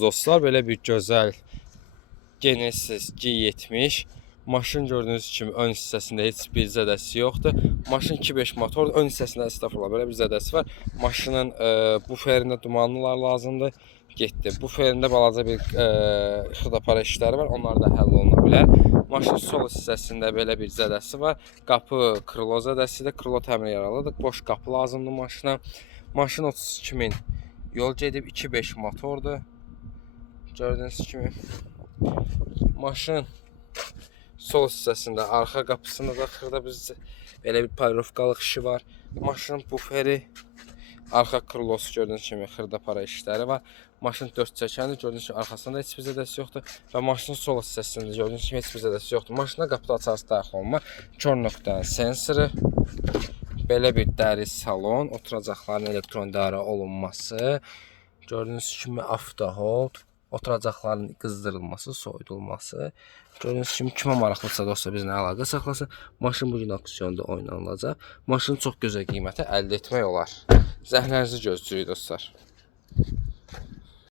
Dostlar, belə bir gözəl Genesis G70 maşın gördüğünüz kimi ön hissəsində heç bir zədəsi yoxdur. Maşın 2.5 motor, ön hissəsində estağfurullah belə bir zədəsi var. Maşının buferində dumanlılar lazımdır. Getdi. Buferində balaca bir xırdapara işləri var. Onlar da həll oluna bilər. Maşın sol hissəsində belə bir zədəsi var. Qapı krilo zədəsidir. Krilo təmir yaralıdır. Boş qapı lazımdır maşına. Maşın 32.000 yol gedib, 2.5 motordur. Gördüğünüz kimi maşın sol hissəsində, arxa qapısında da xırda bir belə bir polirovkalıq işi var. Maşının buferi, arxa krilosu gördüğünüz kimi xırda para işləri var. Maşın 4 çəkəndir, gördüğünüz kimi arxasında heç bir zədəsi yoxdur və maşının sol hissəsində gördüğünüz kimi heç bir zədəsi yoxdur. Maşına qapıda açarsa daxil olma, kör nöqtənin sensoru, belə bir dəri salon, oturacaqların elektron idarə olunması, gördüğünüz kimi avto hold, oturacaqların qızdırılması, soyudulması. Gördüğünüz kimi kimə maraqlısa dostlar bizlə əlaqə saxlasın. Maşın bugün auksionda oynanılacaq. Maşının çox gözəl qiyməti əldə etmək olar. Zəhlərinizi gözləyirik dostlar.